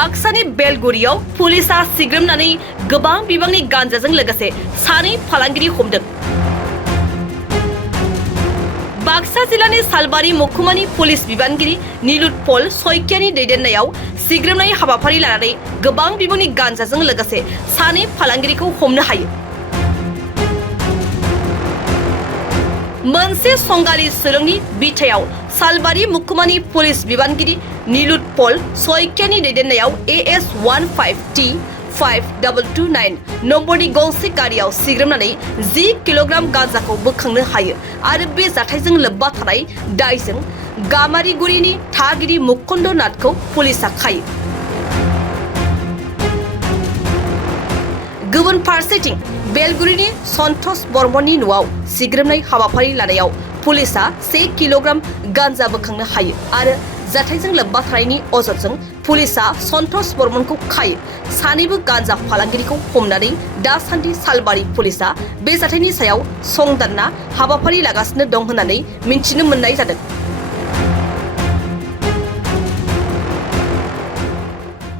बाक्सानि बेलगुरियाव पुलिसा सिग्रोमनानै गोबां बिबांनि गांजाजों लोगोसे सानै फालांगिरि हमदों। बाक्सा जिल्लानि सालबारि महकुमानि पुलिस बिबानगिरि नीलुत्पल सयकियानि दैदेननायाव सिग्रोमनाय हाबाफारि लानानै गोबां बिबांनि गांजाजों लोगोसे सानै फालांगिरिखौ हमनो हायो। मोनसे संगालि सोलोंनि बिथायाव सालबारि महकुमानि पुलिस बिबानगिरि नीलुत्पल सयकियानि दैदेननायाव AS 15T 5229 नम्बरनि गंसे गारियाव सिग्रोमनानै 10 किल'ग्राम गांजाखौ बोखांनो हायो आरो बे जाथायजों लोब्बा थानाय दायजों गामारिगुरिनि थागिरि मुकुन्द नाथखौ पुलिसा खायो। गुबुन फारसेथिं बेलगुरिनि सन्तोष बर्मननि न'आव सिग्रोमनाय हाबाफारि लानायाव पुलिसा 1 किल'ग्राम गांजा बोखांनो हायो आरो जाथायजों लोब्बा थानायनि अजदजों पुलिसा सन्तोष बर्मनखौ खायो। सानैबो गांजा फालांगिरिखौ हमनानै दासान्दि सालबारि पुलिसा बे जाथायनि सायाव संदानना हाबाफारि लागासिनो दं होननानै मिन्थिनो मोननाय जादों।